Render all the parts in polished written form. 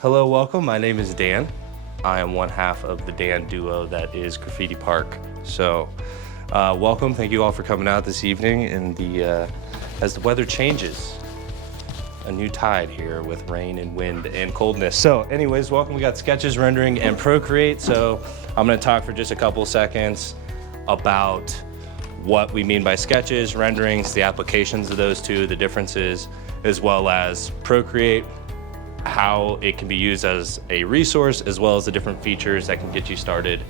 Hello, welcome. My name is Dan. I am one half of the Dan duo that is Graffiti Park. So, welcome. Thank you all for coming out this evening. And as the weather changes, a new tide here with rain and wind and coldness. So, anyways, welcome. We got sketches, rendering, and Procreate. So, I'm going to talk for just a couple seconds about what we mean by sketches, renderings, the applications of those two, the differences, as well as Procreate, how it can be used as a resource, as well as the different features that can get you started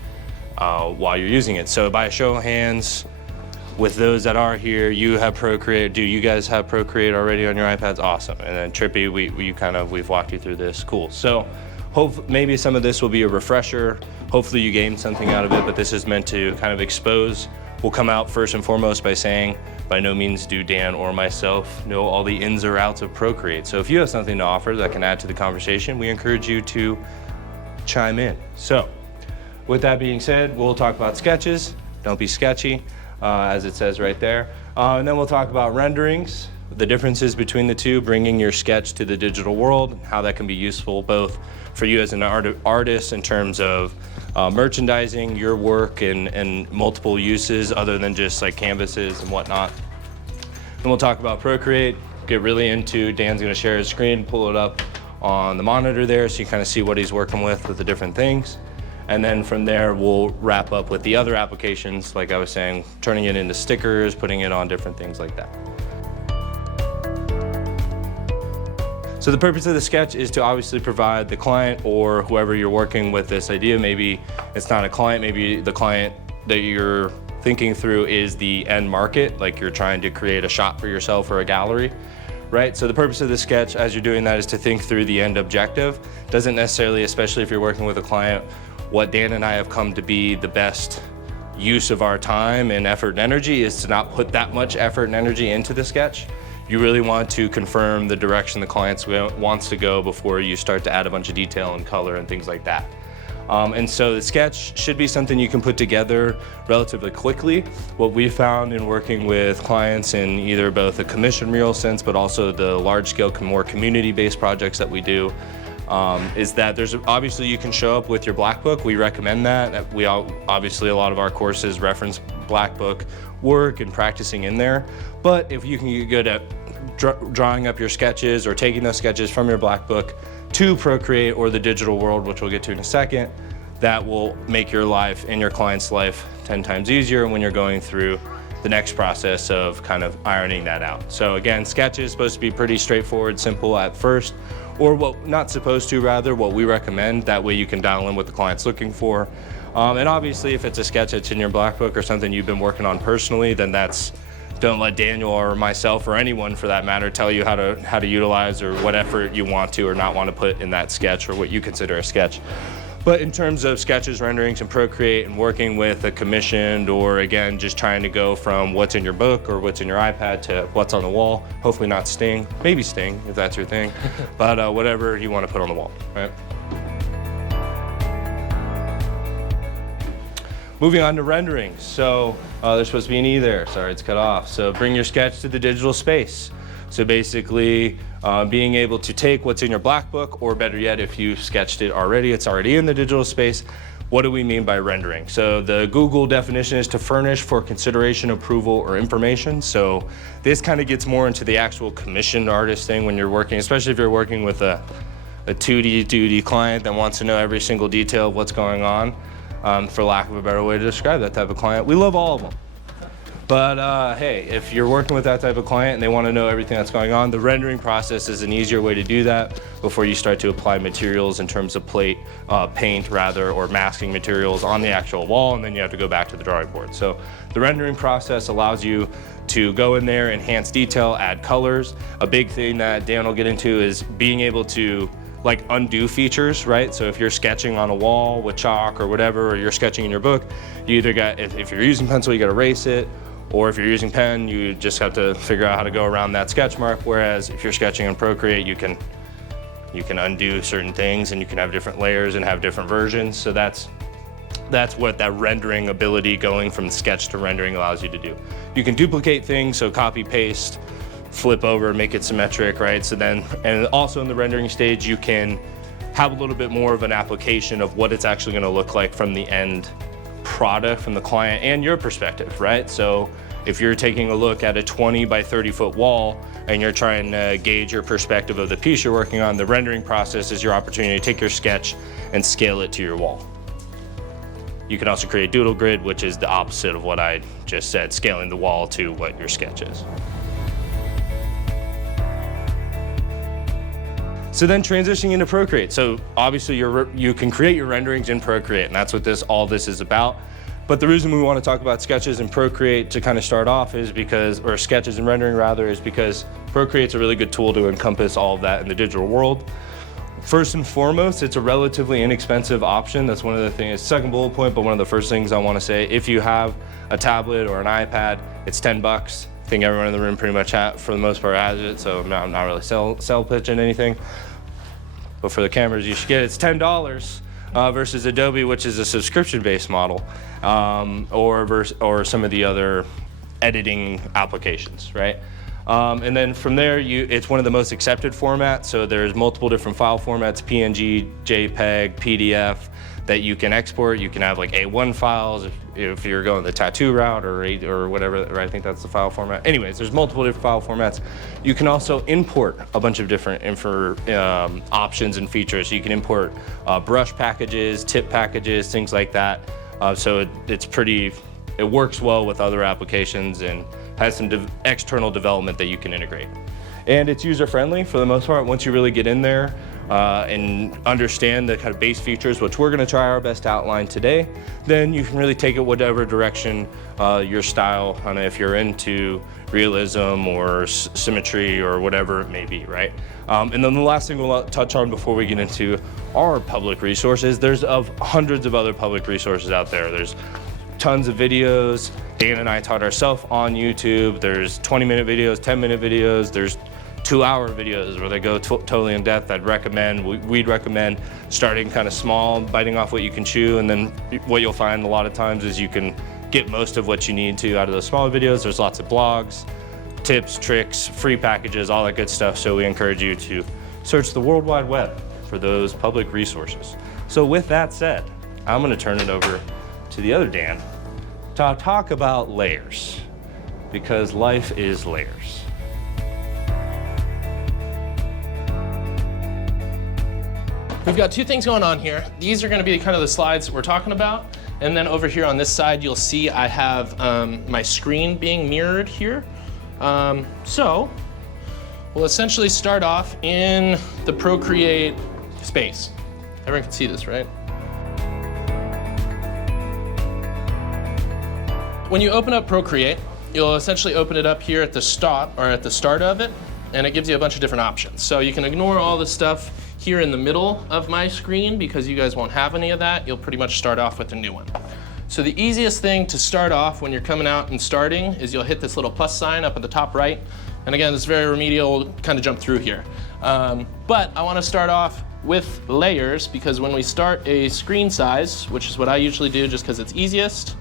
while you're using it. So by a show of hands, with those that are here, you have Procreate. Do you guys have Procreate already on your iPads? Awesome. And then Trippy, we've walked you through this. Cool. So maybe some of this will be a refresher. Hopefully you gained something out of it, but this is meant to kind of expose. We'll come out first and foremost by saying, by no means do Dan or myself know all the ins or outs of Procreate. So if you have something to offer that can add to the conversation, we encourage you to chime in. So with that being said, we'll talk about sketches. Don't be sketchy, as it says right there. And then we'll talk about renderings, the differences between the two, bringing your sketch to the digital world, how that can be useful both for you as an artist in terms of merchandising your work and multiple uses other than just like canvases and whatnot. Then we'll talk about Procreate, get really into, Dan's gonna share his screen, pull it up on the monitor there so you kind of see what he's working with the different things. And then from there, we'll wrap up with the other applications, like I was saying, turning it into stickers, putting it on different things like that. So the purpose of the sketch is to obviously provide the client or whoever you're working with this idea. Maybe it's not a client, maybe the client that you're thinking through is the end market, like you're trying to create a shop for yourself or a gallery, right? So the purpose of the sketch as you're doing that is to think through the end objective. Doesn't necessarily, especially if you're working with a client, what Dan and I have come to be the best use of our time and effort and energy is to not put that much effort and energy into the sketch. You really want to confirm the direction the client wants to go before you start to add a bunch of detail and color and things like that. And so the sketch should be something you can put together relatively quickly. What we found in working with clients in either both a commission mural sense, but also the large scale, more community-based projects that we do, is that there's obviously you can show up with your black book. We recommend that. Obviously a lot of our courses reference black book work and practicing in there. But if you can get good at drawing up your sketches or taking those sketches from your black book to Procreate or the digital world, which we'll get to in a second, that will make your life and your client's life 10 times easier when you're going through the next process of kind of ironing that out. So again, sketch is supposed to be pretty straightforward, simple at first, or what we recommend. That way you can dial in what the client's looking for. And obviously if it's a sketch that's in your black book or something you've been working on personally, then don't let Daniel or myself or anyone for that matter tell you how to utilize or what effort you want to or not want to put in that sketch or what you consider a sketch. But in terms of sketches, renderings, and Procreate and working with a commissioned or again, just trying to go from what's in your book or what's in your iPad to what's on the wall, hopefully not Sting, maybe Sting if that's your thing, but whatever you want to put on the wall, right? Moving on to renderings. So there's supposed to be an E there. Sorry, it's cut off. So bring your sketch to the digital space. So basically being able to take what's in your black book, or better yet, if you sketched it already, it's already in the digital space. What do we mean by rendering? So the Google definition is to furnish for consideration, approval, or information. So this kind of gets more into the actual commissioned artist thing when you're working, especially if you're working with a 2D client that wants to know every single detail of what's going on. For lack of a better way to describe that type of client. We love all of them. But hey, if you're working with that type of client and they want to know everything that's going on, the rendering process is an easier way to do that before you start to apply materials in terms of paint rather, or masking materials on the actual wall, and then you have to go back to the drawing board. So the rendering process allows you to go in there, enhance detail, add colors. A big thing that Dan will get into is being able to like undo features, right? So if you're sketching on a wall with chalk or whatever, or you're sketching in your book, you either got, if you're using pencil, you got to erase it, or if you're using pen, you just have to figure out how to go around that sketch mark. Whereas if you're sketching in Procreate, you can undo certain things and you can have different layers and have different versions. So that's what that rendering ability going from sketch to rendering allows you to do. You can duplicate things, so copy, paste, flip over, make it symmetric, right? So then, and also in the rendering stage, you can have a little bit more of an application of what it's actually going to look like from the end product, from the client and your perspective, right? So if you're taking a look at a 20 by 30 foot wall and you're trying to gauge your perspective of the piece you're working on, the rendering process is your opportunity to take your sketch and scale it to your wall. You can also create doodle grid, which is the opposite of what I just said, scaling the wall to what your sketch is. So then transitioning into Procreate. So obviously you can create your renderings in Procreate, and that's what all this is about. But the reason we want to talk about sketches in Procreate to kind of start off is because, or sketches and rendering rather, is because Procreate's a really good tool to encompass all of that in the digital world. First and foremost, it's a relatively inexpensive option. That's one of the things, second bullet point, but one of the first things I want to say. If you have a tablet or an iPad, it's 10 bucks. I think everyone in the room pretty much for the most part has it, so I'm not really sell pitching anything. But for the cameras you should get, it's $10 versus Adobe, which is a subscription-based model, or some of the other editing applications, right? And then from there, it's one of the most accepted formats. So there's multiple different file formats, PNG, JPEG, PDF, that you can export. You can have like A1 files if you're going the tattoo route or whatever, right? I think that's the file format. Anyways, there's multiple different file formats. You can also import a bunch of different options and features. So you can import brush packages, tip packages, things like that. So it works well with other applications and has some external development that you can integrate. And it's user-friendly for the most part. Once you really get in there and understand the kind of base features, which we're gonna try our best to outline today, then you can really take it whatever direction your style, if you're into realism or symmetry or whatever it may be, right? And then the last thing we'll touch on before we get into our public resources, there's hundreds of other public resources out there. There's tons of videos. Dan and I taught ourselves on YouTube. There's 20-minute videos, 10-minute videos. There's 2-hour videos where they go totally in depth. We'd recommend starting kind of small, biting off what you can chew, and then what you'll find a lot of times is you can get most of what you need to out of those smaller videos. There's lots of blogs, tips, tricks, free packages, all that good stuff. So we encourage you to search the World Wide Web for those public resources. So with that said, I'm gonna turn it over to the other Dan to talk about layers, because life is layers. We've got two things going on here. These are going to be kind of the slides that we're talking about. And then over here on this side, you'll see I have my screen being mirrored here. So we'll essentially start off in the Procreate space. Everyone can see this, right? When you open up Procreate, you'll essentially open it up here at the start of it, and it gives you a bunch of different options. So you can ignore all the stuff here in the middle of my screen because you guys won't have any of that. You'll pretty much start off with a new one. So the easiest thing to start off when you're coming out and starting is you'll hit this little plus sign up at the top right. And again, this is very remedial, kind of jump through here. But I want to start off with layers because when we start a screen size, which is what I usually do just because it's easiest,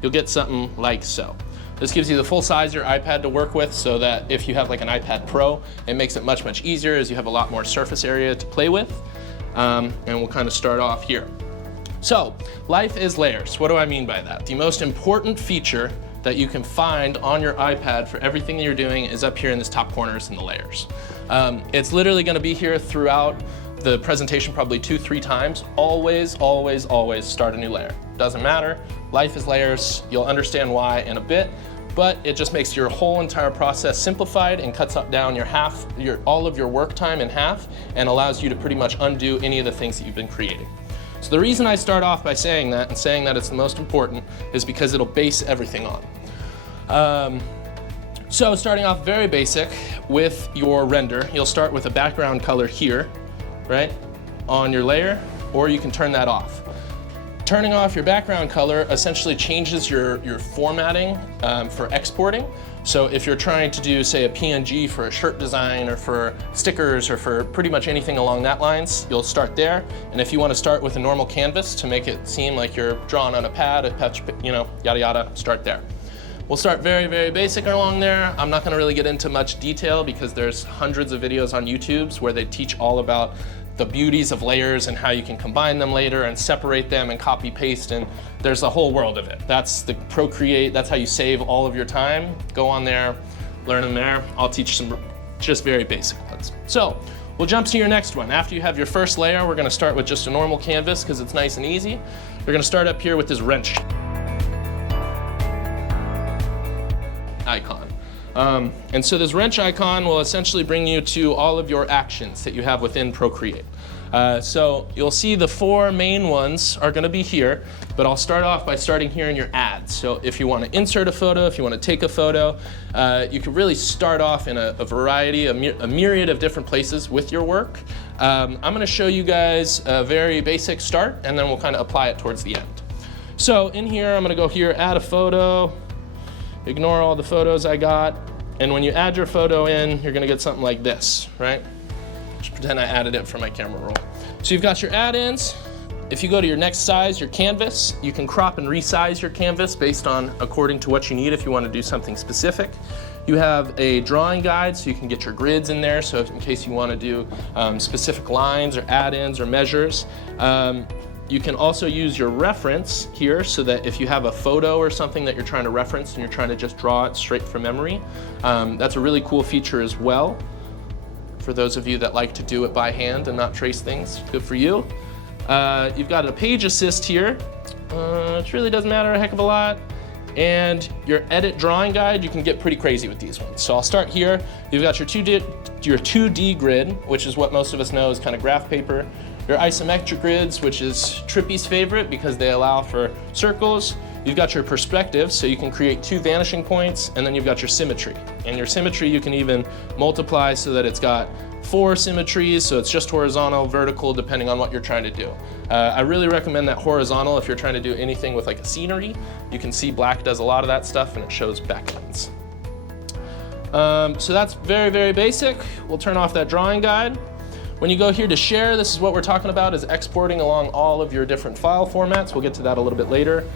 you'll get something like so. This gives you the full size of your iPad to work with so that if you have like an iPad Pro, it makes it much, much easier as you have a lot more surface area to play with. And we'll kind of start off here. So, life is layers. What do I mean by that? The most important feature that you can find on your iPad for everything that you're doing is up here in this top corner in the layers. It's literally gonna be here throughout the presentation probably 2-3 times. Always, always, always start a new layer. Doesn't matter, life is layers. You'll understand why in a bit, but it just makes your whole entire process simplified and cuts down all of your work time in half and allows you to pretty much undo any of the things that you've been creating. So the reason I start off by saying that and saying that it's the most important is because it'll base everything on. So starting off very basic with your render, you'll start with a background color here, right, on your layer, or you can turn that off. Turning off your background color essentially changes your formatting for exporting. So if you're trying to do, say, a PNG for a shirt design or for stickers or for pretty much anything along that lines, you'll start there. And if you want to start with a normal canvas to make it seem like you're drawing on a pad, yada yada, start there. We'll start very, very basic along there. I'm not going to really get into much detail because there's hundreds of videos on YouTube where they teach all about the beauties of layers and how you can combine them later and separate them and copy paste, and there's a whole world of it. That's the Procreate, that's how you save all of your time. Go on there, learn them there. I'll teach some just very basic ones. So we'll jump to your next one. After you have your first layer, we're gonna start with just a normal canvas because it's nice and easy. We're gonna start up here with this wrench icon. And so this wrench icon will essentially bring you to all of your actions that you have within Procreate. So you'll see the 4 main ones are gonna be here, but I'll start off by starting here in your ads. So if you wanna insert a photo, if you wanna take a photo, you can really start off in a variety, a myriad of different places with your work. I'm gonna show you guys a very basic start, and then we'll kind of apply it towards the end. So in here, I'm gonna go here, add a photo, ignore all the photos I got, and when you add your photo in, you're gonna get something like this, right? Just pretend I added it for my camera roll. So you've got your add-ins. If you go to your next size, your canvas, you can crop and resize your canvas based on according to what you need if you want to do something specific. You have a drawing guide, so you can get your grids in there, so in case you want to do specific lines or add-ins or measures. You can also use your reference here so that if you have a photo or something that you're trying to reference and you're trying to just draw it straight from memory, that's a really cool feature as well. For those of you that like to do it by hand and not trace things, good for you. You've got a page assist here, which really doesn't matter a heck of a lot. And your edit drawing guide, you can get pretty crazy with these ones. So I'll start here. You've got your 2D grid, which is what most of us know is kind of graph paper. Your isometric grids, which is Trippy's favorite because they allow for circles. You've got your perspective, so you can create 2 vanishing points, and then you've got your symmetry. And your symmetry you can even multiply so that it's got 4 symmetries, so it's just horizontal, vertical, depending on what you're trying to do. I really recommend that horizontal if you're trying to do anything with like a scenery. You can see Black does a lot of that stuff and it shows backends. So that's very, very basic. We'll turn off that drawing guide. When you go here to share, this is what we're talking about, is exporting along all of your different file formats. We'll get to that a little bit later.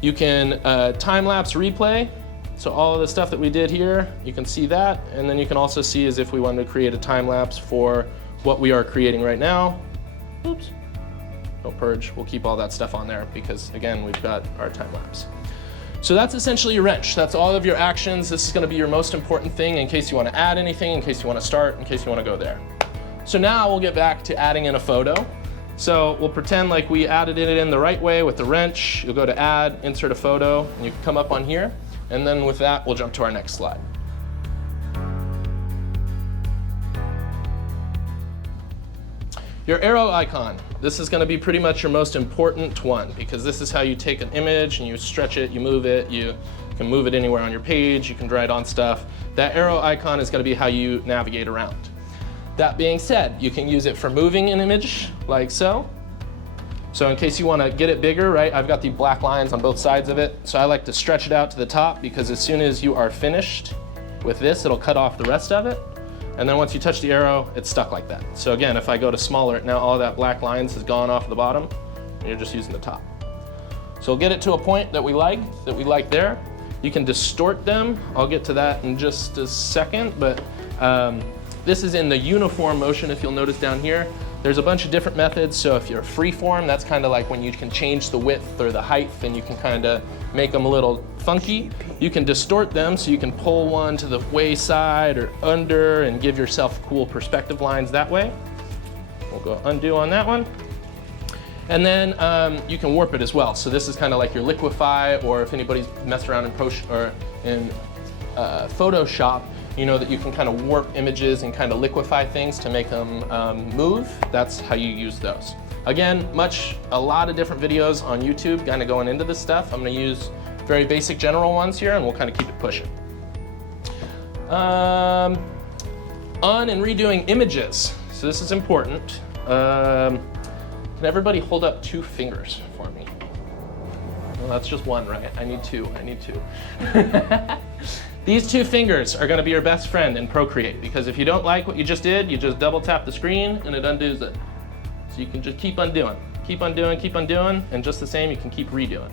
You can time-lapse replay. So all of the stuff that we did here, you can see that. And then you can also see as if we wanted to create a time-lapse for what we are creating right now. Oops, don't purge. We'll keep all that stuff on there because again, we've got our time-lapse. So that's essentially your wrench. That's all of your actions. This is gonna be your most important thing in case you wanna add anything, in case you wanna start, in case you wanna go there. So now we'll get back to adding in a photo. So we'll pretend like we added it in the right way with the wrench. You'll go to add, insert a photo, and you can come up on here. And then with that, we'll jump to our next slide. Your arrow icon. This is gonna be pretty much your most important one because this is how you take an image and you stretch it, you move it, you can move it anywhere on your page, you can write on stuff. That arrow icon is gonna be how you navigate around. That being said, you can use it for moving an image like so. So in case you want to get it bigger, right, I've got the black lines on both sides of it. So I like to stretch it out to the top because as soon as you are finished with this, it'll cut off the rest of it. And then once you touch the arrow, it's stuck like that. So again, if I go to smaller, now all that black lines has gone off the bottom and you're just using the top. So we'll get it to a point that we like there. You can distort them. I'll get to that in just a second, but this is in the uniform motion, if you'll notice down here. There's a bunch of different methods. So if you're freeform, that's kind of like when you can change the width or the height and you can kind of make them a little funky. You can distort them, so you can pull one to the way side or under and give yourself cool perspective lines that way. We'll go undo on that one. And then you can warp it as well. So this is kind of like your liquify, or if anybody's messed around in Photoshop, you know that you can kind of warp images and kind of liquefy things to make them move. That's how you use those. Again, a lot of different videos on YouTube kind of going into this stuff. I'm going to use very basic general ones here and we'll kind of keep it pushing. On and redoing images. So this is important. Can everybody hold up 2 fingers for me? Well, that's just one, right? I need 2. These 2 fingers are gonna be your best friend in Procreate because if you don't like what you just did, you just double tap the screen and it undoes it. So you can just keep undoing, and just the same, you can keep redoing.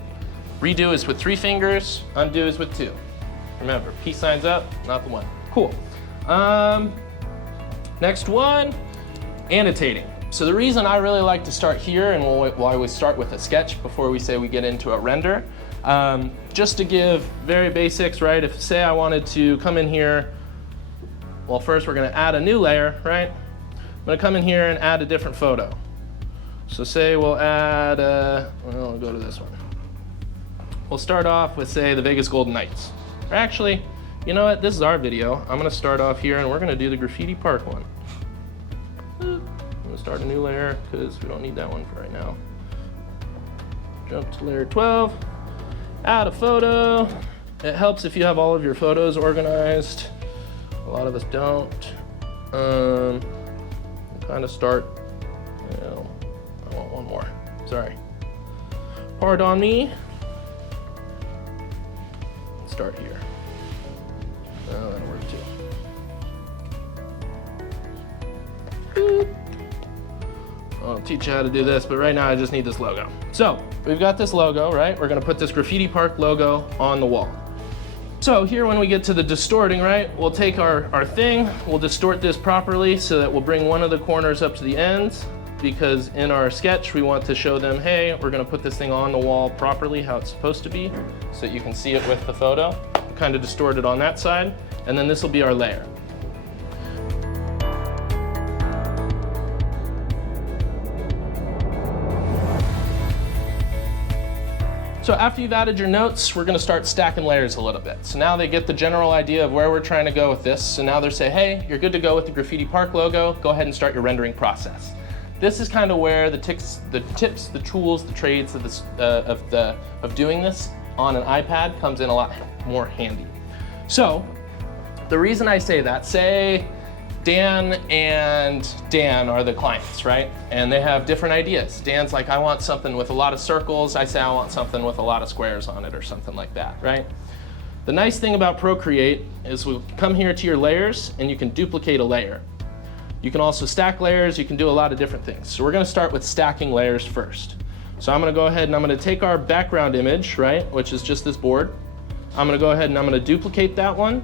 Redo is with 3 fingers, undo is with 2. Remember, peace signs up, not the one. Cool. Next one, annotating. So the reason I really like to start here, and why we start with a sketch before we say we get into a render, just to give very basics, right? If say I wanted to come in here, well, first we're gonna add a new layer, right? I'm gonna come in here and add a different photo. So say we'll add, well, I'll go to this one. We'll start off with, say, the Vegas Golden Knights. Or actually, you know what, this is our video. I'm gonna start off here and we're gonna do the Graffiti Park one. I'm gonna start a new layer because we don't need that one for right now. Jump to layer 12, add a photo. It helps if you have all of your photos organized. A lot of us don't. Kind of start, you know, I want one more, sorry. Pardon me. Start here. Oh, that'll work too. I'll teach you how to do this, but right now I just need this logo. So we've got this logo, right? We're gonna put this Graffiti Park logo on the wall. So here when we get to the distorting, right, we'll take our thing, we'll distort this properly so that we'll bring one of the corners up to the ends, because in our sketch we want to show them, hey, we're gonna put this thing on the wall properly how it's supposed to be so that you can see it with the photo. Kind of distort it on that side, and then this will be our layer. So after you've added your notes, we're gonna start stacking layers a little bit. So now they get the general idea of where we're trying to go with this. So now they're saying, hey, you're good to go with the Graffiti Park logo. Go ahead and start your rendering process. This is kind of where the tips, the tools, the trades of doing this on an iPad comes in a lot more handy. So the reason I say that, say Dan and Dan are the clients, right? And they have different ideas. Dan's like, I want something with a lot of circles. I say, I want something with a lot of squares on it or something like that, right? The nice thing about Procreate is we'll come here to your layers and you can duplicate a layer. You can also stack layers. You can do a lot of different things. So we're gonna start with stacking layers first. So I'm gonna go ahead and I'm gonna take our background image, right? Which is just this board. I'm gonna go ahead and I'm gonna duplicate that one.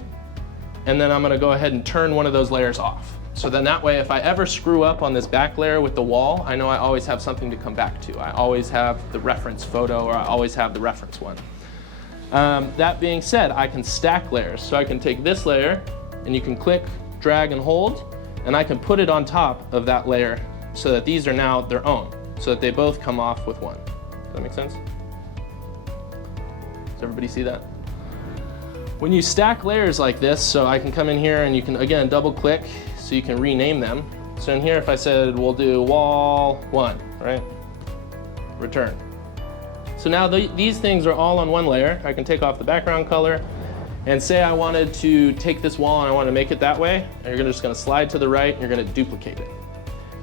And then I'm gonna go ahead and turn one of those layers off. So then that way, if I ever screw up on this back layer with the wall, I know I always have something to come back to. I always have the reference photo, or I always have the reference one. That being said, I can stack layers. So I can take this layer and you can click, drag and hold, and I can put it on top of that layer so that these are now their own, so that they both come off with one. Does that make sense? Does everybody see that? When you stack layers like this, so I can come in here and you can, again, double click so you can rename them. So in here, if I said, we'll do wall 1, right? Return. So now these things are all on one layer. I can take off the background color and say I wanted to take this wall and I want to make it that way. And you're just gonna slide to the right and you're gonna duplicate it.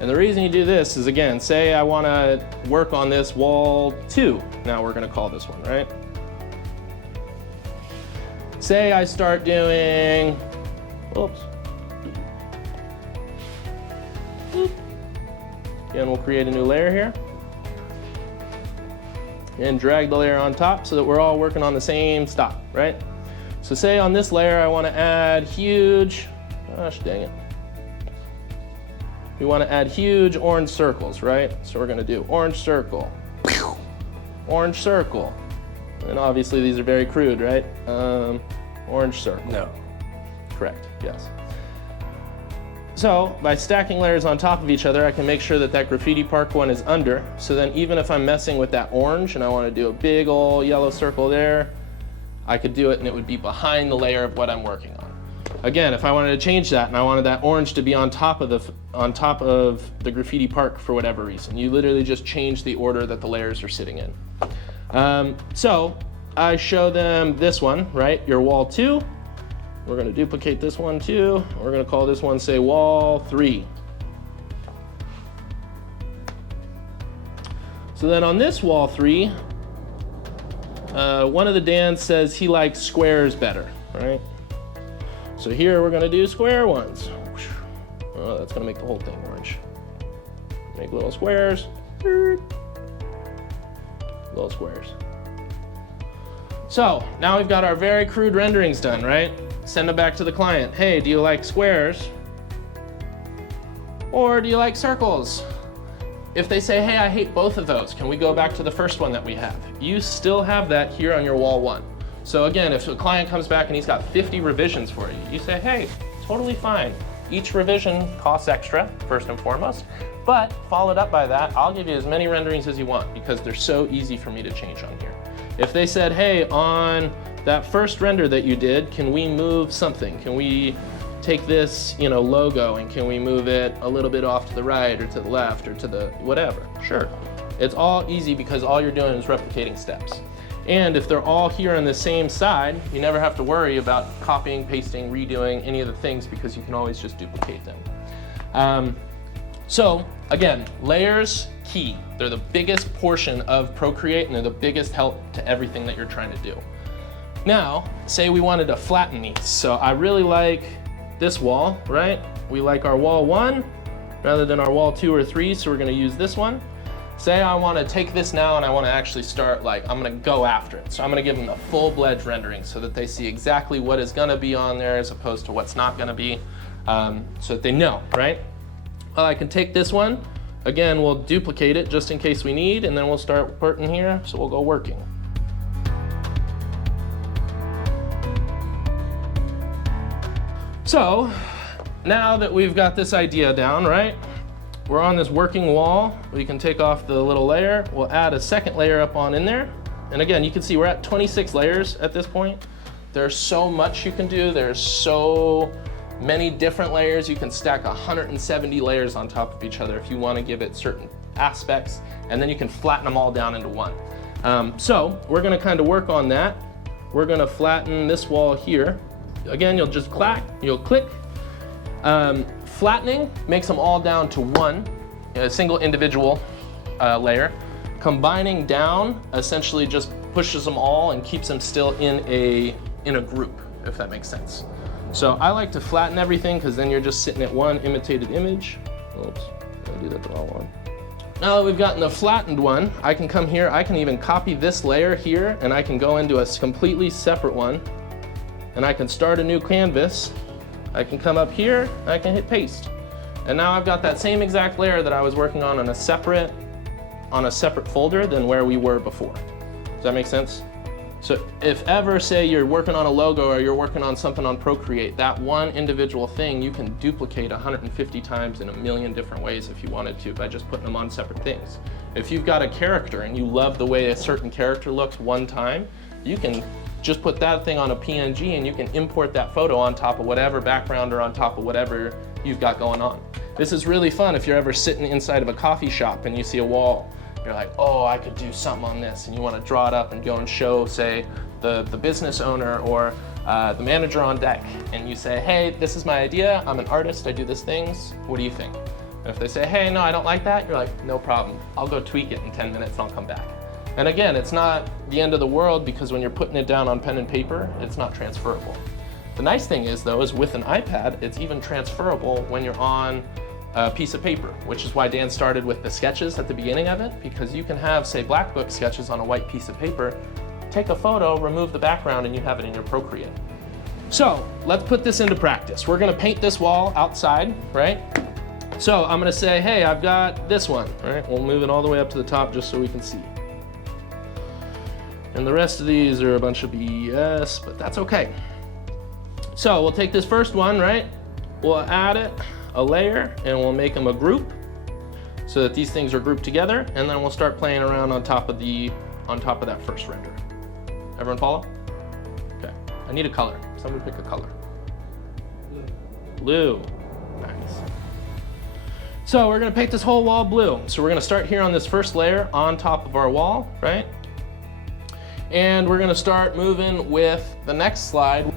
And the reason you do this is, again, say I wanna work on this wall 2. Now we're gonna call this one, right? Say I start doing, oops. Again, we'll create a new layer here. And drag the layer on top so that we're all working on the same stop, right? So say on this layer, I wanna add huge, gosh dang it. We wanna add huge orange circles, right? So we're gonna do orange circle, orange circle. And obviously these are very crude, right? Orange circle. No. Correct, yes. So by stacking layers on top of each other, I can make sure that that Graffiti Park one is under. So then even if I'm messing with that orange and I want to do a big old yellow circle there, I could do it and it would be behind the layer of what I'm working on. Again, if I wanted to change that and I wanted that orange to be on top of the Graffiti Park for whatever reason, you literally just change the order that the layers are sitting in. So I show them this one, right? Your wall 2. We're gonna duplicate this one too. We're gonna call this one, say, wall 3. So then on this wall 3, one of the Dans says he likes squares better, right? So here we're gonna do square ones. Oh, that's gonna make the whole thing orange. Make little squares. Little squares. So now we've got our very crude renderings done, right? Send them back to the client. Hey, do you like squares? Or do you like circles? if they say, hey, I hate both of those, can we go back to the first one that we have? You still have that here on your wall 1. So again, if a client comes back and he's got 50 revisions for you, you say, hey, totally fine. Each revision costs extra, first and foremost, but followed up by that, I'll give you as many renderings as you want because they're so easy for me to change on here. If they said, hey, on that first render that you did, can we move something? Can we take this, logo and can we move it a little bit off to the right or to the left or to the whatever? Sure. It's all easy because all you're doing is replicating steps. And if they're all here on the same side, you never have to worry about copying, pasting, redoing any of the things because you can always just duplicate them. So again, layers, key. They're the biggest portion of Procreate and they're the biggest help to everything that you're trying to do. Now, say we wanted to flatten these. So I really like this wall, right? We like our wall 1 rather than our wall 2 or 3, so we're gonna use this one. Say I wanna take this now and I wanna actually start I'm gonna go after it. So I'm gonna give them a full-fledged rendering so that they see exactly what is gonna be on there as opposed to what's not gonna be, so that they know, right? Well, I can take this one. Again, we'll duplicate it just in case we need, and then we'll start working here, so we'll go working. So, now that we've got this idea down, right? We're on this working wall. We can take off the little layer. We'll add a second layer up on in there. And again, you can see we're at 26 layers at this point. There's so much you can do. There's so many different layers. You can stack 170 layers on top of each other if you want to give it certain aspects, and then you can flatten them all down into one. So we're going to kind of work on that. We're going to flatten this wall here. Again, you'll click. Flattening makes them all down to one, a single individual layer. Combining down essentially just pushes them all and keeps them still in a group, if that makes sense. So I like to flatten everything because then you're just sitting at one imitated image. Oops, I did that the wrong one. Now that we've gotten the flattened one, I can come here, I can even copy this layer here, and I can go into a completely separate one, and I can start a new canvas. I can come up here, I can hit paste. And now I've got that same exact layer that I was working on a separate folder than where we were before. Does that make sense? So if ever, say you're working on a logo or you're working on something on Procreate, that one individual thing you can duplicate 150 times in a million different ways if you wanted to by just putting them on separate things. If you've got a character and you love the way a certain character looks one time, you can just put that thing on a PNG and you can import that photo on top of whatever background or on top of whatever you've got going on. This is really fun if you're ever sitting inside of a coffee shop and you see a wall. You're like, oh, I could do something on this, and you want to draw it up and go and show, say, the business owner or the manager on deck, and you say, hey, this is my idea, I'm an artist, I do these things, what do you think? And if they say, hey, no, I don't like that, you're like, no problem, I'll go tweak it in 10 minutes and I'll come back. And again, it's not the end of the world because when you're putting it down on pen and paper, it's not transferable. The nice thing is, though, is with an iPad, it's even transferable when you're on a piece of paper, which is why Dan started with the sketches at the beginning of it, because you can have, say, black book sketches on a white piece of paper, take a photo, remove the background, and you have it in your Procreate. So let's put this into practice. We're gonna paint this wall outside, right? So I'm gonna say, hey, I've got this one, right? We'll move it all the way up to the top just so we can see. And the rest of these are a bunch of BS, but that's okay. So we'll take this first one, right? We'll add it, a layer, and we'll make them a group so that these things are grouped together, and then we'll start playing around on top of that first render. Everyone follow? Okay. I need a color. Somebody pick a color. Blue. Nice. So we're gonna paint this whole wall blue. So we're gonna start here on this first layer on top of our wall, right? And we're gonna start moving with the next slide.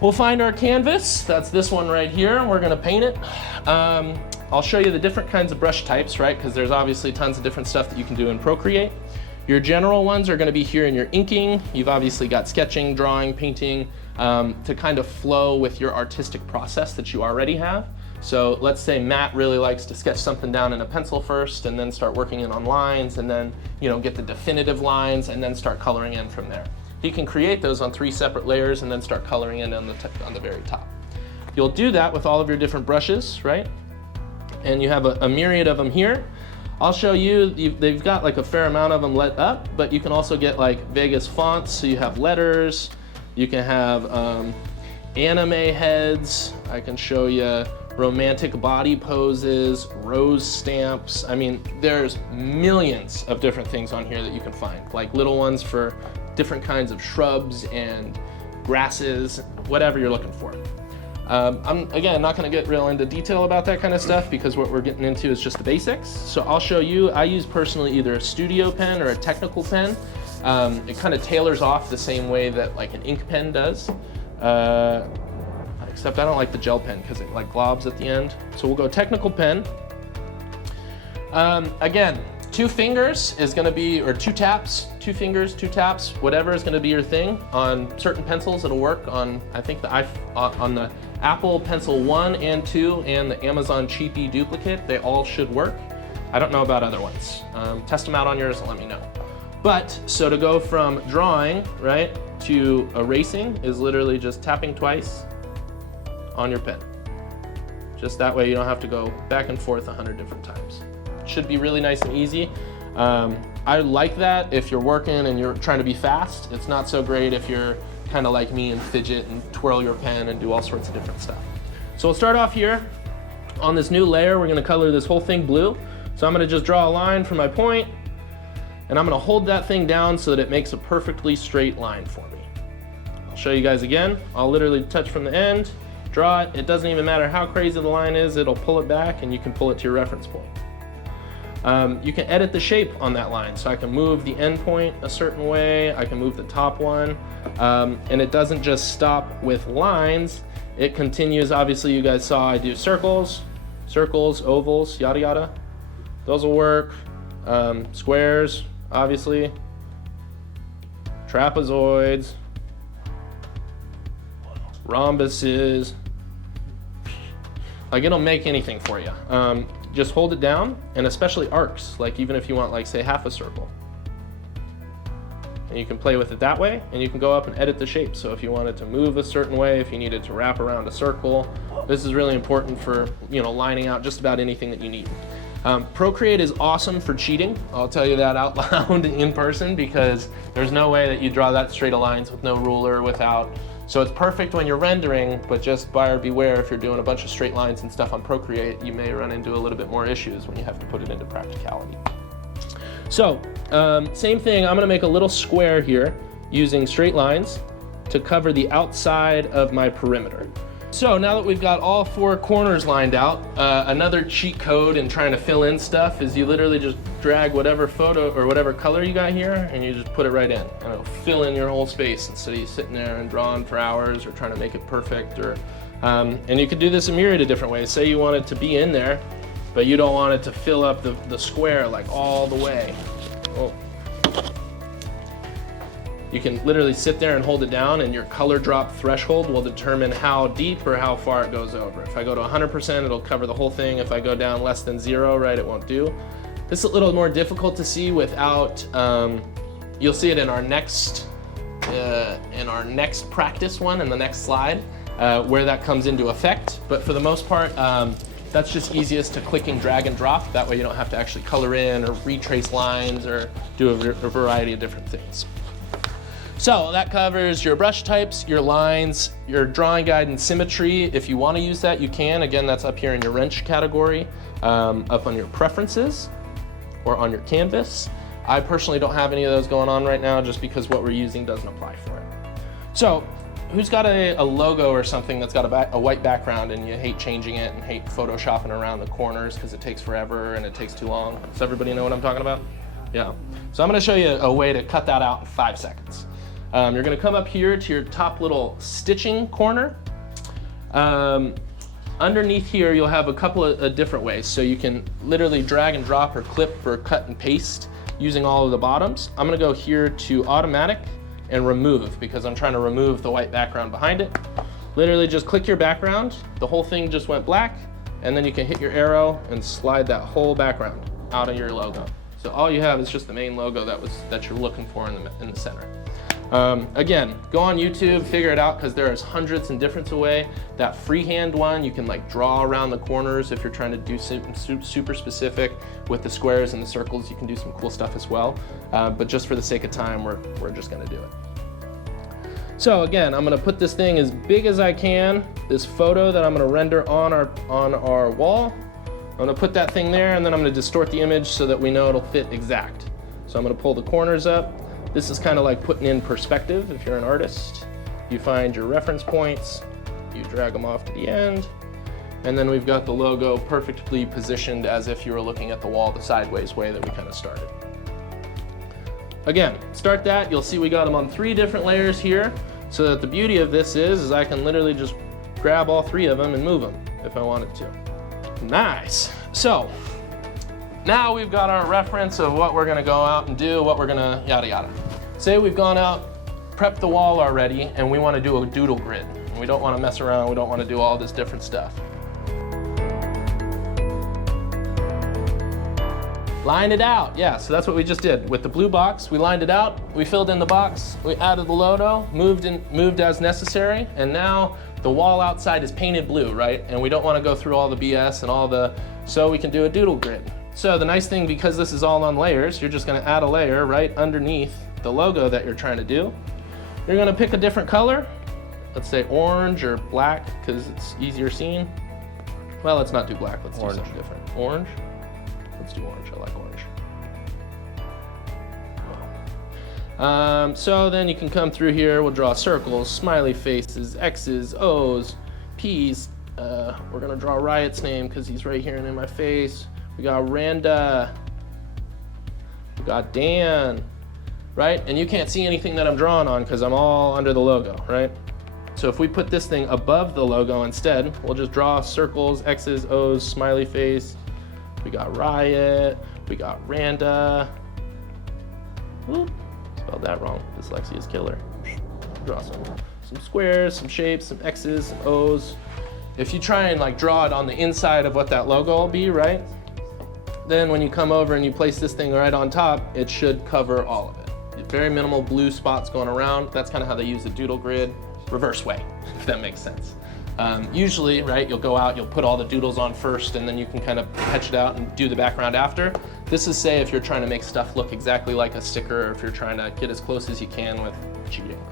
We'll find our canvas, that's this one right here. We're gonna paint it. I'll show you the different kinds of brush types, right? Because there's obviously tons of different stuff that you can do in Procreate. Your general ones are gonna be here in your inking. You've obviously got sketching, drawing, painting, to kind of flow with your artistic process that you already have. So let's say Matt really likes to sketch something down in a pencil first and then start working in on lines and then, get the definitive lines and then start coloring in from there. He can create those on 3 separate layers and then start coloring in on the very top. You'll do that with all of your different brushes, right? And you have a myriad of them here. I'll show you, they've got like a fair amount of them lit up, but you can also get like Vegas fonts, so you have letters, you can have anime heads, I can show you romantic body poses, rose stamps. I mean, there's millions of different things on here that you can find, like little ones for different kinds of shrubs and grasses, whatever you're looking for. I'm, again, not gonna get real into detail about that kind of stuff because what we're getting into is just the basics. So I'll show you, I use personally either a studio pen or a technical pen. It kind of tailors off the same way that like an ink pen does. Except I don't like the gel pen because it like globs at the end. So we'll go technical pen. Again, 2 fingers is gonna be, or 2 taps, 2 fingers, 2 taps, whatever is gonna be your thing. On certain pencils, it'll work on, I think on the Apple Pencil 1 and 2 and the Amazon Cheapy duplicate, they all should work. I don't know about other ones. Test them out on yours and let me know. But, so to go from drawing, right, to erasing is literally just tapping twice on your pen. Just that way you don't have to go back and forth 100 different times. Should be really nice and easy. I like that if you're working and you're trying to be fast. It's not so great if you're kind of like me and fidget and twirl your pen and do all sorts of different stuff. So we'll start off here on this new layer. We're gonna color this whole thing blue. So I'm gonna just draw a line from my point and I'm gonna hold that thing down so that it makes a perfectly straight line for me. I'll show you guys again. I'll literally touch from the end, draw it. It doesn't even matter how crazy the line is, it'll pull it back and you can pull it to your reference point. You can edit the shape on that line. So I can move the end point a certain way, I can move the top one, and it doesn't just stop with lines, it continues. Obviously you guys saw I do circles, ovals, yada yada. Those will work. Squares, obviously. Trapezoids, rhombuses. Like it'll make anything for you. Just hold it down, and especially arcs, like even if you want like say half a circle. And you can play with it that way, and you can go up and edit the shape. So if you wanted to move a certain way, if you needed to wrap around a circle, this is really important for, you know, lining out just about anything that you need. Procreate is awesome for cheating. I'll tell you that out loud in person because there's no way that you draw that straight of lines with no ruler, without. So it's perfect when you're rendering, but just buyer beware if you're doing a bunch of straight lines and stuff on Procreate, you may run into a little bit more issues when you have to put it into practicality. So, same thing, I'm gonna make a little square here using straight lines to cover the outside of my perimeter. So now that we've got all 4 corners lined out, another cheat code in trying to fill in stuff is you literally just drag whatever photo or whatever color you got here and you just put it right in and it'll fill in your whole space instead of you sitting there and drawing for hours or trying to make it perfect. Or, and you could do this a myriad of different ways. Say you want it to be in there, but you don't want it to fill up the square like all the way. Oh. You can literally sit there and hold it down and your color drop threshold will determine how deep or how far it goes over. If I go to 100%, it'll cover the whole thing. If I go down less than 0, right, it won't do. This is a little more difficult to see without, you'll see it in our next practice one in the next slide, where that comes into effect. But for the most part, that's just easiest to click and drag and drop. That way you don't have to actually color in or retrace lines or do a variety of different things. So that covers your brush types, your lines, your drawing guide and symmetry. If you want to use that, you can. Again, that's up here in your wrench category, up on your preferences or on your canvas. I personally don't have any of those going on right now just because what we're using doesn't apply for it. So who's got a logo or something that's got a white background and you hate changing it and hate photoshopping around the corners because it takes forever and it takes too long? Does everybody know what I'm talking about? Yeah. So I'm going to show you a way to cut that out in 5 seconds. You're gonna come up here to your top little stitching corner. Underneath here, you'll have a couple of different ways. So you can literally drag and drop or clip or cut and paste using all of the bottoms. I'm gonna go here to automatic and remove because I'm trying to remove the white background behind it. Literally just click your background. The whole thing just went black and then you can hit your arrow and slide that whole background out of your logo. So all you have is just the main logo that you're looking for in the center. Again, go on YouTube, figure it out, because there's hundreds and different ways. That freehand one, you can like draw around the corners if you're trying to do something super specific. With the squares and the circles, you can do some cool stuff as well. But just for the sake of time, we're just gonna do it. So again, I'm gonna put this thing as big as I can, this photo that I'm gonna render on our wall. I'm gonna put that thing there, and then I'm gonna distort the image so that we know it'll fit exact. So I'm gonna pull the corners up. This is kind of like putting in perspective if you're an artist. You find your reference points, you drag them off to the end, and then we've got the logo perfectly positioned as if you were looking at the wall the sideways way that we kind of started. Again, start that, you'll see we got them on 3 different layers here, so that the beauty of this is I can literally just grab all 3 of them and move them if I wanted to. Nice. So, now we've got our reference of what we're gonna go out and do, what we're gonna yada yada. Say we've gone out, prepped the wall already, and we wanna do a doodle grid. And we don't wanna mess around, we don't wanna do all this different stuff. Line it out, yeah, so that's what we just did. With the blue box, we lined it out, we filled in the box, we added the logo, moved as necessary, and now the wall outside is painted blue, right? And we don't wanna go through all the BS and so we can do a doodle grid. So the nice thing, because this is all on layers, you're just gonna add a layer right underneath the logo that you're trying to do. You're gonna pick a different color. Let's say orange or black, because it's easier seen. Well, let's not do black, let's do something different. Orange? Let's do orange, I like orange. So then you can come through here, we'll draw circles, smiley faces, X's, O's, P's. We're gonna draw Riot's name because he's right here and in my face. We got Randa, we got Dan, right? And you can't see anything that I'm drawing on because I'm all under the logo, right? So if we put this thing above the logo instead, we'll just draw circles, X's, O's, smiley face. We got Riot, we got Randa. Oop, spelled that wrong, dyslexia is killer. Draw some squares, some shapes, some X's, some O's. If you try and like draw it on the inside of what that logo will be, right? Then when you come over and you place this thing right on top, it should cover all of it. Very minimal blue spots going around. That's kind of how they use the doodle grid, reverse way, if that makes sense. Usually, right, you'll go out, you'll put all the doodles on first, and then you can kind of patch it out and do the background after. This is, say, if you're trying to make stuff look exactly like a sticker, or if you're trying to get as close as you can with cheating.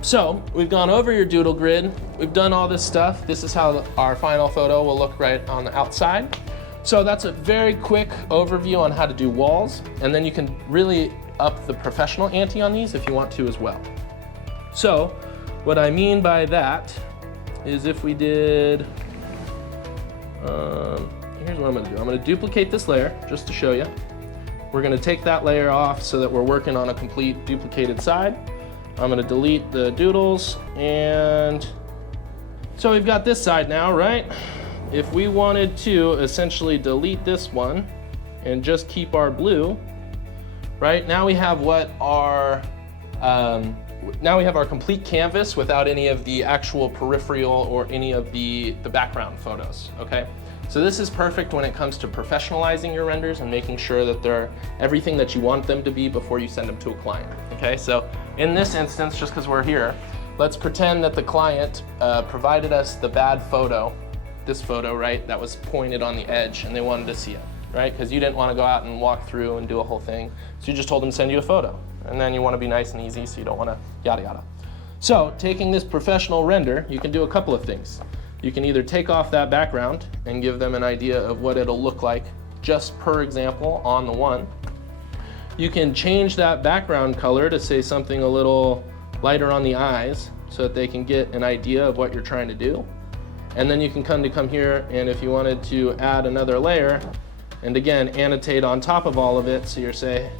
So we've gone over your doodle grid. We've done all this stuff. This is how our final photo will look right on the outside. So that's a very quick overview on how to do walls, and then you can really up the professional ante on these if you want to as well. So what I mean by that is if we did, here's what I'm gonna do. I'm gonna duplicate this layer just to show you. We're gonna take that layer off so that we're working on a complete duplicated side. I'm gonna delete the doodles, and so we've got this side now, right? If we wanted to essentially delete this one and just keep our blue, right? Now we have what our, now we have our complete canvas without any of the actual peripheral or any of the background photos, okay? So this is perfect when it comes to professionalizing your renders and making sure that they're everything that you want them to be before you send them to a client, okay? So in this instance, just because we're here, let's pretend that the client provided us the bad photo, this photo, right, that was pointed on the edge, and they wanted to see it, right? Because you didn't want to go out and walk through and do a whole thing. So you just told them to send you a photo. And then you want to be nice and easy, so you don't want to yada yada. So taking this professional render, you can do a couple of things. You can either take off that background and give them an idea of what it'll look like, just per example, on the one. You can change that background color to say something a little lighter on the eyes so that they can get an idea of what you're trying to do. And then you can come here, and if you wanted to add another layer, and again, annotate on top of all of it, so you're say,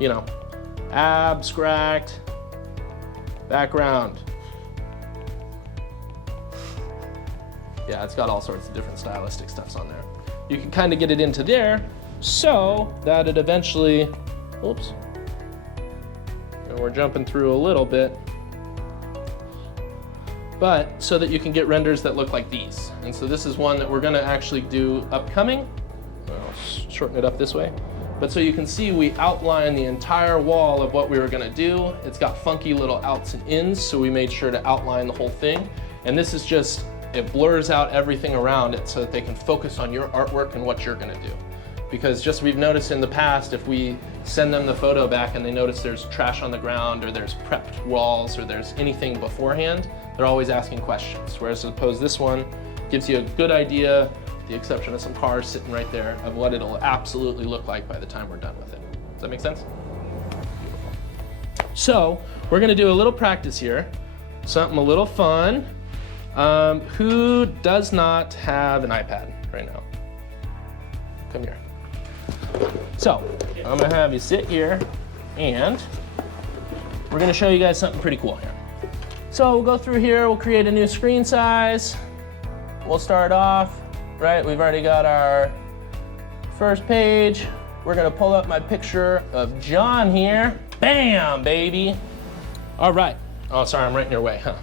you know, abstract background. Yeah, it's got all sorts of different stylistic stuffs on there. You can kind of get it into there so that it eventually, oops, and we're jumping through a little bit, but so that you can get renders that look like these. And so this is one that we're gonna actually do upcoming. I'll shorten it up this way. But so you can see we outline the entire wall of what we were gonna do. It's got funky little outs and ins, so we made sure to outline the whole thing. And this is just, it blurs out everything around it so that they can focus on your artwork and what you're gonna do. Because just we've noticed in the past, if we send them the photo back and they notice there's trash on the ground or there's prepped walls or there's anything beforehand, they're always asking questions. Whereas suppose this one gives you a good idea, the exception of some cars sitting right there, of what it'll absolutely look like by the time we're done with it. Does that make sense? Beautiful. So we're gonna do a little practice here, something a little fun. Who does not have an iPad right now? Come here. So I'm gonna have you sit here and we're gonna show you guys something pretty cool here. So we'll go through here, we'll create a new screen size. We'll start off, right? We've already got our first page. We're gonna pull up my picture of John here. Bam, baby. All right. Oh, sorry, I'm right in your way, huh?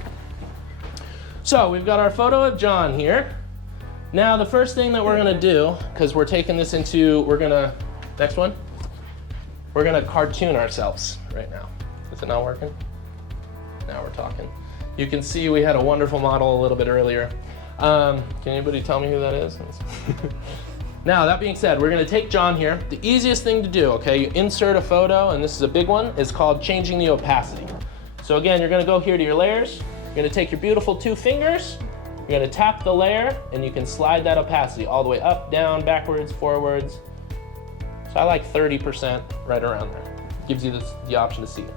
So we've got our photo of John here. Now the first thing that we're gonna do, because we're taking this into, next one, we're gonna cartoon ourselves right now. Is it not working? Now we're talking. You can see we had a wonderful model a little bit earlier. Can anybody tell me who that is? Now, that being said, we're gonna take John here. The easiest thing to do, okay, you insert a photo, and this is a big one, is called changing the opacity. So again, you're gonna go here to your layers, you're gonna take your beautiful 2 fingers, you're gonna tap the layer, and you can slide that opacity all the way up, down, backwards, forwards. So I like 30% right around there. Gives you the option to see it.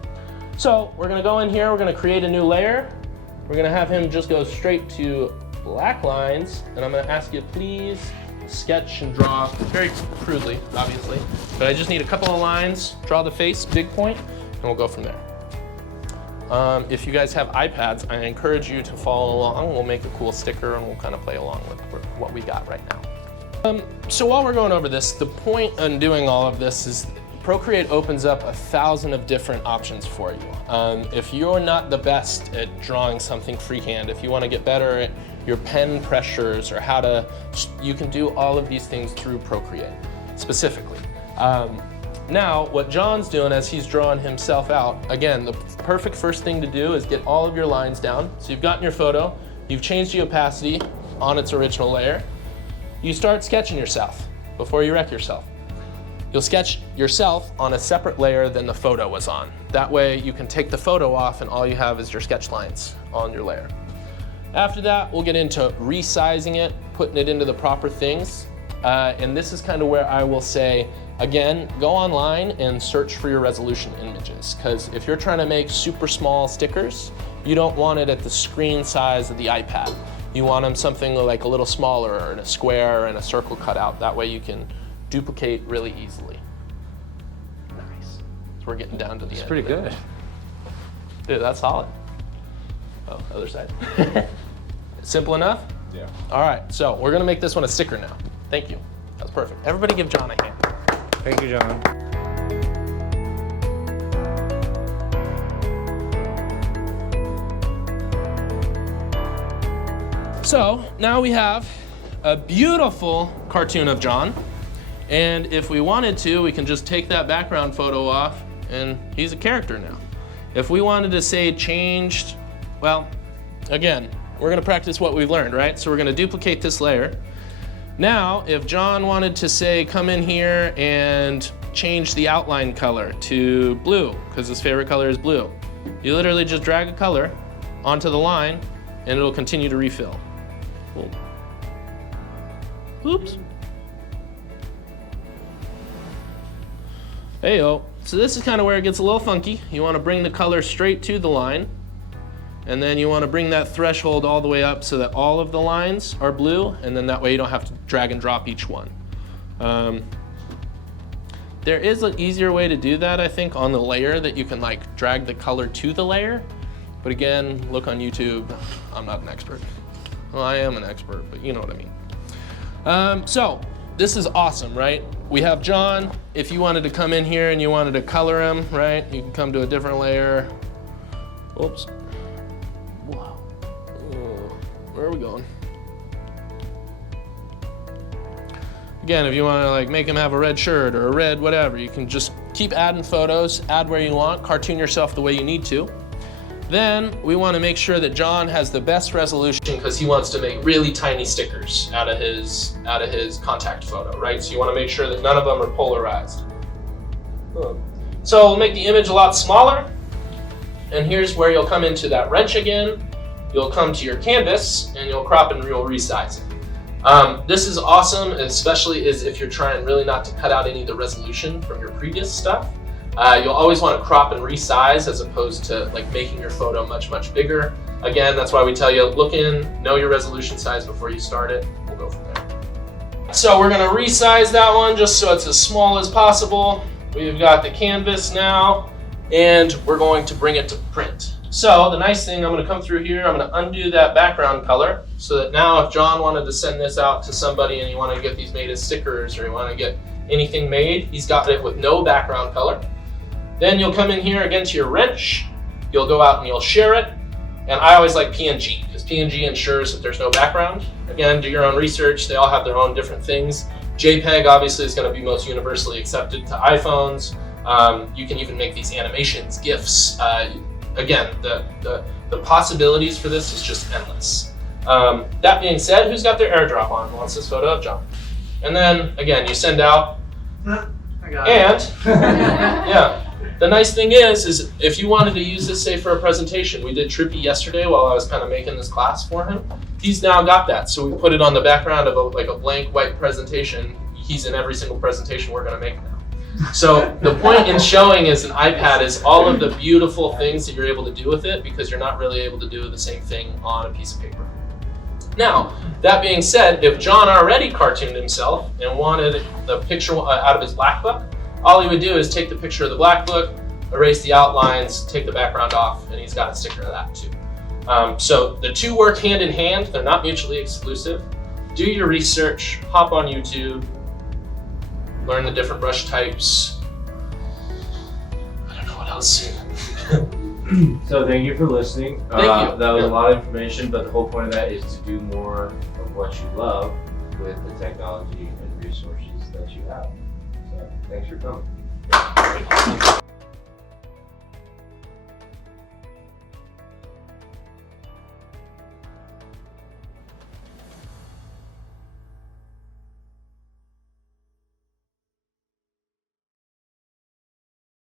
So we're gonna go in here, we're gonna create a new layer. We're gonna have him just go straight to black lines, and I'm gonna ask you please sketch and draw very crudely, obviously, but I just need a couple of lines, draw the face, big point, and we'll go from there. If you guys have iPads, I encourage you to follow along. We'll make a cool sticker and we'll kind of play along with what we got right now. So while we're going over this, the point in doing all of this is Procreate opens up 1,000 of different options for you. If you're not the best at drawing something freehand, if you want to get better at your pen pressures or you can do all of these things through Procreate specifically. Now, what John's doing as he's drawing himself out, again, the perfect first thing to do is get all of your lines down. So you've gotten your photo, you've changed the opacity on its original layer. You start sketching yourself before you wreck yourself. You'll sketch yourself on a separate layer than the photo was on. That way you can take the photo off and all you have is your sketch lines on your layer. After that, we'll get into resizing it, putting it into the proper things. And this is kind of where I will say, again, go online and search for your resolution images. Because if you're trying to make super small stickers, you don't want it at the screen size of the iPad. You want them something like a little smaller or in a square and a circle cut out. That way you can duplicate really easily. Nice. So we're getting down to the end. It's pretty good. Dude, that's solid. Oh, other side. Simple enough? Yeah. All right, so we're gonna make this one a sticker now. Thank you. That's perfect. Everybody give John a hand. Thank you, John. So now we have a beautiful cartoon of John. And if we wanted to, we can just take that background photo off and he's a character now. If we wanted to say changed, well, again, we're gonna practice what we've learned, right? So we're gonna duplicate this layer. Now, if John wanted to say, come in here and change the outline color to blue, because his favorite color is blue, you literally just drag a color onto the line and it'll continue to refill. Cool. Oops. Heyo. So this is kind of where it gets a little funky. You want to bring the color straight to the line, and then you want to bring that threshold all the way up so that all of the lines are blue, and then that way you don't have to drag and drop each one. There is an easier way to do that, I think, on the layer that you can like drag the color to the layer. But again, look on YouTube. I'm not an expert. Well, I am an expert, but you know what I mean. So this is awesome, right? We have John. If you wanted to come in here and you wanted to color him, right? You can come to a different layer. Oops. Wow. Where are we going? Again, if you want to like make him have a red shirt or a red whatever, you can just keep adding photos, add where you want, cartoon yourself the way you need to. Then we want to make sure that John has the best resolution because he wants to make really tiny stickers out of his contact photo, right? So you want to make sure that none of them are polarized. So we'll make the image a lot smaller. And here's where you'll come into that wrench again. You'll come to your canvas and you'll crop and you'll resize it. This is awesome, especially if you're trying really not to cut out any of the resolution from your previous stuff. You'll always want to crop and resize as opposed to like making your photo much, much bigger. Again, that's why we tell you, look in, know your resolution size before you start it. We'll go from there. So we're going to resize that one just so it's as small as possible. We've got the canvas now, and we're going to bring it to print. So the nice thing, I'm going to come through here, I'm going to undo that background color so that now if John wanted to send this out to somebody and you want to get these made as stickers or you want to get anything made, he's got it with no background color. Then you'll come in here again to your wrench, you'll go out and you'll share it, and I always like PNG because PNG ensures that there's no background. Again, do your own research, they all have their own different things. JPEG obviously is going to be most universally accepted to iPhones. You can even make these animations, GIFs. Again, the possibilities for this is just endless. That being said, who's got their AirDrop on and wants this photo of John? And then, again, you send out, I got and it. yeah. The nice thing is if you wanted to use this, say, for a presentation, we did Trippy yesterday while I was kind of making this class for him. He's now got that, so we put it on the background of a blank white presentation. He's in every single presentation we're going to make now. So the point in showing as an iPad is all of the beautiful things that you're able to do with it because you're not really able to do the same thing on a piece of paper. Now, that being said, if John already cartooned himself and wanted the picture out of his black book, all he would do is take the picture of the black book, erase the outlines, take the background off, and he's got a sticker of that too. So the two work hand in hand, they're not mutually exclusive. Do your research, hop on YouTube, learn the different brush types. I don't know what else. So thank you for listening. Thank you. That was Yeah. a lot of information, but the whole point of that is to do more of what you love with the technology and resources that you have. So thanks for coming.